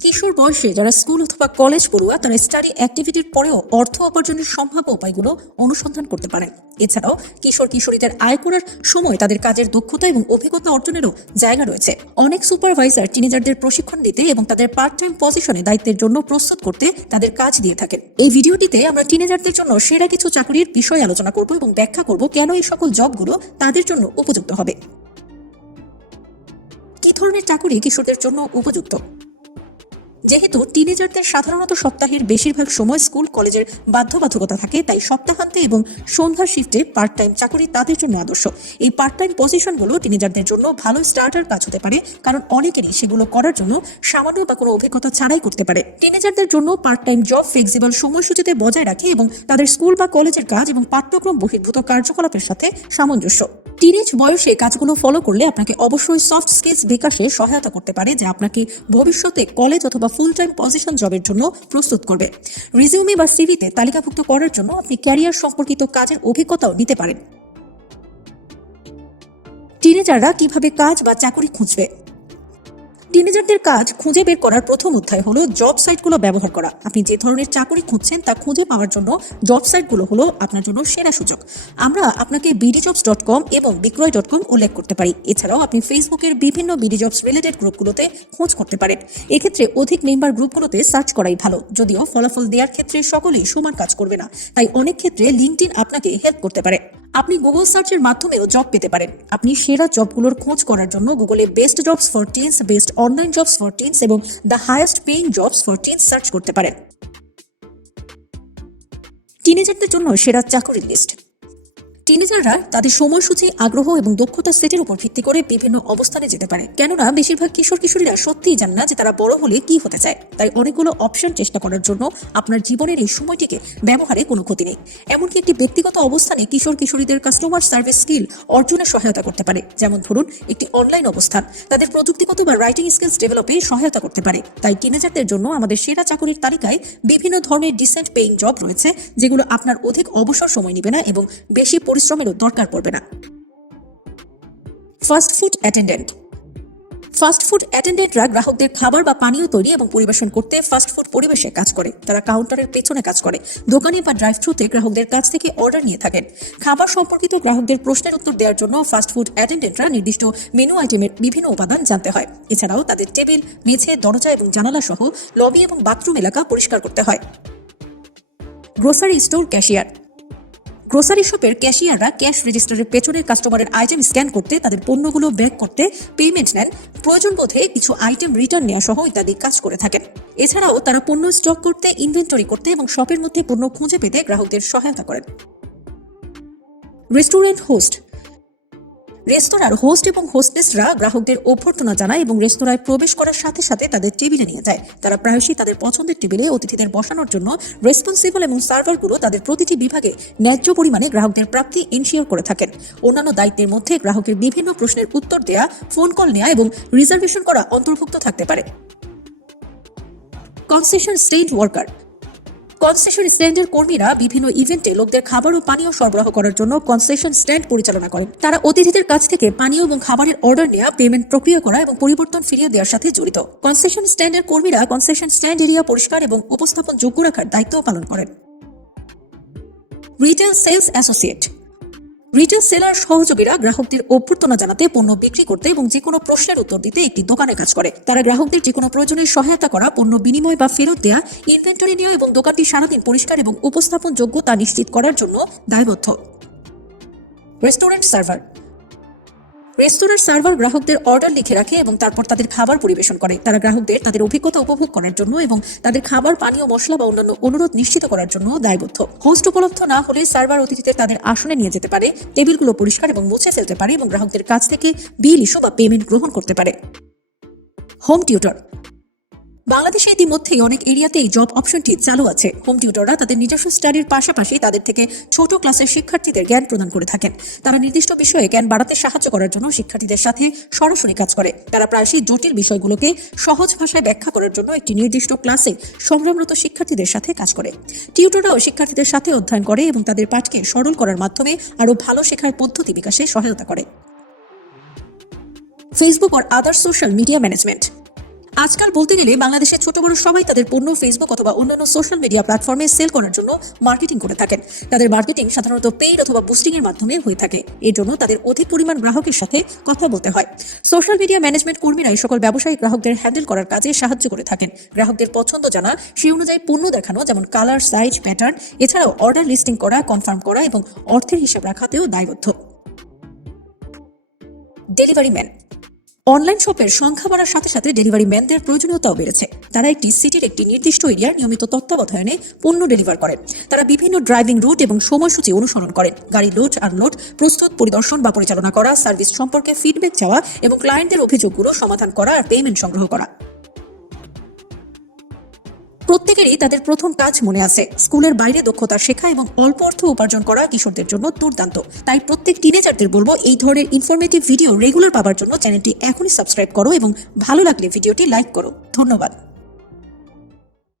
কিশোর বয়সে যারা স্কুল অথবা কলেজ পড়ুয়া তারা স্টাডি অ্যাক্টিভিটির পরেও অর্থ উপার্জনের সম্ভাব্য উপায়গুলো অনুসন্ধান করতে পারেন। এছাড়াও কিশোর কিশোরীদের আয় করার সময় তাদের কাজের দক্ষতা এবং অভিজ্ঞতা অর্জনেরও জায়গা রয়েছে। অনেক সুপারভাইজার টিনেজারদের প্রশিক্ষণ দিতে এবং তাদের পার্ট টাইম পজিশনে দায়িত্বের জন্য প্রস্তুত করতে তাদের কাজ দিয়ে থাকেন। এই ভিডিওটিতে আমরা টিনেজারদের জন্য সেরা কিছু চাকরির বিষয় আলোচনা করব এবং ব্যাখ্যা করব কেন এই সকল জবগুলো তাদের জন্য উপযুক্ত হবে। কি ধরনের চাকরি কিশোরদের জন্য উপযুক্ত? যেহেতু টিনেজারদের সাধারণত সপ্তাহের বেশিরভাগ সময় স্কুল কলেজের বাধ্যবাধকতা থাকে, তাই সপ্তাহান্তে এবং সন্ধ্যার শিফটে পার্ট টাইম চাকরি তাদের জন্য আদর্শ। এই পার্ট টাইম পজিশনগুলো টিনেজারদের জন্য ভালো স্টার্টার কাজ হতে পারে, কারণ অনেকেরই সেগুলো করার জন্য সামান্য বা কোনো অভিজ্ঞতা ছাড়াই করতে পারে। টিনেজারদের জন্য পার্ট টাইম জব ফ্লেক্সিবল সময়সূচিতে বজায় রাখে এবং তাদের স্কুল বা কলেজের কাজ এবং পাঠ্যক্রম বহির্ভূত কার্যকলাপের সাথে সামঞ্জস্য। টিনেজ বয়সে কাজগুলো ফলো করলে আপনাকে অবশ্যই সফট স্কিলস বিকাশে সহায়তা করতে পারে, যা আপনাকে ভবিষ্যতে কলেজ অথবা ফুল টাইম পজিশন জবের জন্য প্রস্তুত করবে। রিজিউমে বা সিভিতে তালিকাভুক্ত করার জন্য আপনি ক্যারিয়ার সম্পর্কিত কাজের অভিজ্ঞতাও নিতে পারেন। টিনেজাররা কিভাবে কাজ বা চাকরি খুঁজবে? টিনেজারদের কাজ খুঁজে বের করার প্রথম অধ্যায় হলো জব সাইটগুলো ব্যবহার করা। আপনি যে ধরনের চাকরি খুঁজছেন তা খুঁজে পাওয়ার জন্য জব সাইটগুলো হলো আপনার জন্য সেরা সুযোগ। আমরা আপনাকে bdjobs.com এবং বিক্রয়.com উল্লেখ করতে পারি। এছাড়াও আপনি ফেসবুকের বিভিন্ন bdjobs রিলেটেড গ্রুপগুলোতে খোঁজ করতে পারেন। এক্ষেত্রে অধিক মেম্বার গ্রুপগুলোতে সার্চ করাই ভালো, যদিও ফলাফল দেওয়ার ক্ষেত্রে সকলেই সমান কাজ করবে না, তাই অনেক ক্ষেত্রে লিঙ্কডইন আপনাকে হেল্প করতে পারে। আপনি গুগল সার্চের মাধ্যমেও জব পেতে পারেন। আপনি সেরা জবগুলোর খোঁজ করার জন্য গুগলে best jobs for teens, best online jobs for teens এবং the highest paying jobs for teens search করতে পারেন। টিনেজারদের জন্য সেরা চাকরির লিস্ট। টিনেজাররা তাদের সময়সূচি, আগ্রহ এবং দক্ষতা সেটের উপর ভিত্তি করে বিভিন্ন অবস্থানে যেতে পারে। কেননা বেশিরভাগ কিশোর কিশোরীরা সত্যিই জানে না যে তারা বড় হলে কি হতে চায়, তাই অনেকগুলো অপশন চেষ্টা করার জন্য আপনার জীবনের এই সময়টিকে ব্যবহারে কোনো ক্ষতি নেই। এমনকি একটি ব্যক্তিগত অবস্থানে কিশোর কিশোরীদের কাস্টমার সার্ভিস স্কিল অর্জনে সহায়তা করতে পারে। যেমন ধরুন, একটি অনলাইন অবস্থান তাদের প্রযুক্তিগত বা রাইটিং স্কিলস ডেভেলপে সহায়তা করতে পারে। তাই টিনেজারদের জন্য আমাদের সেরা চাকরির তালিকায় বিভিন্ন ধরনের ডিসেন্ট পেইং জব রয়েছে, যেগুলো আপনার অধিক অবসর সময় নেবে না এবং বেশি পরিশ্রমেরও দরকার পড়বে না। Fast food attendant. Fast food অ্যাটেন্ডেন্টরা গ্রাহকদের খাবার বা পানীয় তৈরি এবং পরিবেশন করতে ফাস্ট ফুড পরিবেশে কাজ করে। তারা কাউন্টারের পেছনে কাজ করে, দোকানে বা ড্রাইভ থ্রুতে গ্রাহকদের কাছ থেকে অর্ডার নিয়ে থাকেন। খাবার সম্পর্কিত গ্রাহকদের প্রশ্নের উত্তর দেওয়ার জন্য ফাস্ট ফুড অ্যাটেন্ডেন্টরা নির্দিষ্ট মেনু আইটেমের বিভিন্ন উপাদান জানতে হয়। এছাড়াও তাদের টেবিল, মেঝে, দরজা এবং জানালা সহ লবি এবং বাথরুম এলাকা পরিষ্কার করতে হয়। Grocery store cashier. গ্রোসারি শপের ক্যাশিয়াররা ক্যাশ রেজিস্টারের পেছনের কাস্টমারের আইটেম স্ক্যান করতে, তাদের পণ্যগুলো ব্যাগ করতে, পেমেন্ট নেন, প্রয়োজন বোধে কিছু আইটেম রিটার্ন নেওয়া সহ ইত্যাদি কাজ করে থাকেন। এছাড়াও তারা পণ্য স্টক করতে, ইনভেন্টরি করতে এবং শপের মধ্যে পণ্য খুঁজে পেতে গ্রাহকদের সহায়তা করেন। Restaurant host. রেস্তোরাঁর হোস্ট এবং হোস্টেসরা গ্রাহকদের অভ্যর্থনা জানায় এবং রেস্তোরাঁয় প্রবেশ করার সাথে সাথে তাদের টেবিলে নিয়ে যায়। তারা প্রায়শই তাদের পছন্দের টেবিলে অতিথিদের বসানোর জন্য রেসপন্সিবল এবং সার্ভারগুলো তাদের প্রতিটি বিভাগে ন্যায্য পরিমাণে গ্রাহকদের প্রাপ্তি এনশিওর করে থাকেন। অন্যান্য দায়িত্বের মধ্যে গ্রাহকের বিভিন্ন প্রশ্নের উত্তর দেয়া, ফোন কল নেওয়া এবং রিজার্ভেশন করা অন্তর্ভুক্ত থাকতে পারে। Concession stand worker. কনসেশন স্ট্যান্ডের কর্মীরা বিভিন্ন ইভেন্টে লোকদের খাবার ও পানীয় সরবরাহ করার জন্য কনসেশন স্ট্যান্ড পরিচালনা করেন। তারা অতিথিদের কাছ থেকে পানীয় এবং খাবারের অর্ডার নেওয়া, পেমেন্ট প্রক্রিয়া করা এবং পরিবর্তন ফিরিয়ে দেওয়ার সাথে জড়িত। কনসেশন স্ট্যান্ডের কর্মীরা কনসেশন স্ট্যান্ড এরিয়া পরিষ্কার এবং উপস্থাপন যোগ্য রাখার দায়িত্ব পালন করেন। Retail sales associate. Retail seller সহযোগীরা গ্রাহকদের অভ্যর্থনা জানাতে, পণ্য বিক্রি করতে এবং যে কোনো প্রশ্নের উত্তর দিতে একটি দোকানে কাজ করে। তারা গ্রাহকদের যে কোনো প্রয়োজনে সহায়তা করা, পণ্য বিনিময় বা ফেরত দেয়া, ইনভেন্টরি নেওয়া এবং দোকানটি সারাদিন পরিষ্কার এবং উপস্থাপন যোগ্য তা নিশ্চিত করার জন্য দায়বদ্ধ। Restaurant server. রেস্তোরাঁর সার্ভার গ্রাহকদের অর্ডার লিখে রাখে এবং তারপর তাদের খাবার পরিবেশন করে। তারা গ্রাহকদের তাদের অভিজ্ঞতা উপভোগ করার জন্য এবং তাদের খাবার, পানীয়, মশলা বা অন্যান্য অনুরোধ নিশ্চিত করার জন্য দায়বদ্ধ। হোস্ট উপলব্ধ না হলে সার্ভার অতিথিদের তাদের আসনে নিয়ে যেতে পারে, টেবিলগুলো পরিষ্কার এবং মুছে ফেলতে পারে এবং গ্রাহকদের কাছ থেকে বিল ইস্যু বা পেমেন্ট গ্রহণ করতে পারে। Home tutor. বাংলাদেশে ইতিমধ্যেই অনেক এরিয়াতেই জব অপশনটি চালু আছে। হোম টিউটররা তাদের নিজস্ব স্টাডির পাশাপাশি তাদের থেকে ছোট ক্লাসের শিক্ষার্থীদের জ্ঞান প্রদান করে থাকেন। তারা নির্দিষ্ট বিষয়ে জ্ঞান বাড়াতে সাহায্য করার জন্য শিক্ষার্থীদের সাথে সরাসরি কাজ করে। তারা প্রায়শই জটিল বিষয়গুলোকে সহজ ভাষায় ব্যাখ্যা করার জন্য একটি নির্দিষ্ট ক্লাসে সংগ্রামরত শিক্ষার্থীদের সাথে কাজ করে। টিউটররাও শিক্ষার্থীদের সাথে অধ্যয়ন করে এবং তাদের পাঠকে সরল করার মাধ্যমে আরও ভালো শেখার পদ্ধতি বিকাশে সহায়তা করে। ফেসবুক আর আদার সোশ্যাল মিডিয়া ম্যানেজমেন্ট। আজকাল বলতে গেলে বাংলাদেশের ছোট বড় সবাই তাদের পণ্য ফেসবুক অথবা অন্যান্য সোশ্যাল মিডিয়া প্ল্যাটফর্মে সেল করার জন্য মার্কেটিং করে থাকেন। তাদের মার্কেটিং সাধারণত পেইড অথবা বুস্টিং এর মাধ্যমে হয়ে থাকে। এর জন্য তাদের অধিক পরিমাণ গ্রাহকের সাথে কথা বলতে হয়। সোশ্যাল মিডিয়া ম্যানেজমেন্ট কর্মীরা এই সকল ব্যবসায়িক গ্রাহকদের হ্যান্ডেল করার কাজে সাহায্য করে থাকেন। গ্রাহকদের পছন্দ জানা, সেই অনুযায়ী পণ্য দেখানো, যেমন কালার, সাইজ, প্যাটার্ন, এছাড়াও অর্ডার লিস্টিং করা, কনফার্ম করা এবং অর্থের হিসাব রাখাতেও দায়বদ্ধ। Delivery man. অনলাইন শপের সংখ্যা বাড়ার সাথে সাথে ডেলিভারি ম্যানদের প্রয়োজনীয়তাও বেড়েছে। তারা একটি সিটির একটি নির্দিষ্ট এরিয়ার নিয়মিত তত্ত্বাবধানে পণ্য ডেলিভার করেন। তারা বিভিন্ন ড্রাইভিং রুট এবং সময়সূচি অনুসরণ করেন। গাড়ি লোড আনলোড, প্রস্তুত, পরিদর্শন বা পরিচালনা করা, সার্ভিস সম্পর্কে ফিডব্যাক চাওয়া এবং ক্লায়েন্টের অভিযোগগুলো সমাধান করা আর পেমেন্ট সংগ্রহ করা। প্রত্যেকেরই তাদের প্রথম কাজ মনে আছে। স্কুলের বাইরে দক্ষতা শেখা এবং অল্প অর্থ উপার্জন করা কিশোরদের জন্য দুর্দান্ত। তাই প্রত্যেক টিনেজারদের বলবো, এই ধরনের ইনফরমেটিভ ভিডিও রেগুলার পাওয়ার জন্য চ্যানেলটি এখনই সাবস্ক্রাইব করো এবং ভালো লাগলে ভিডিওটি লাইক করো। ধন্যবাদ।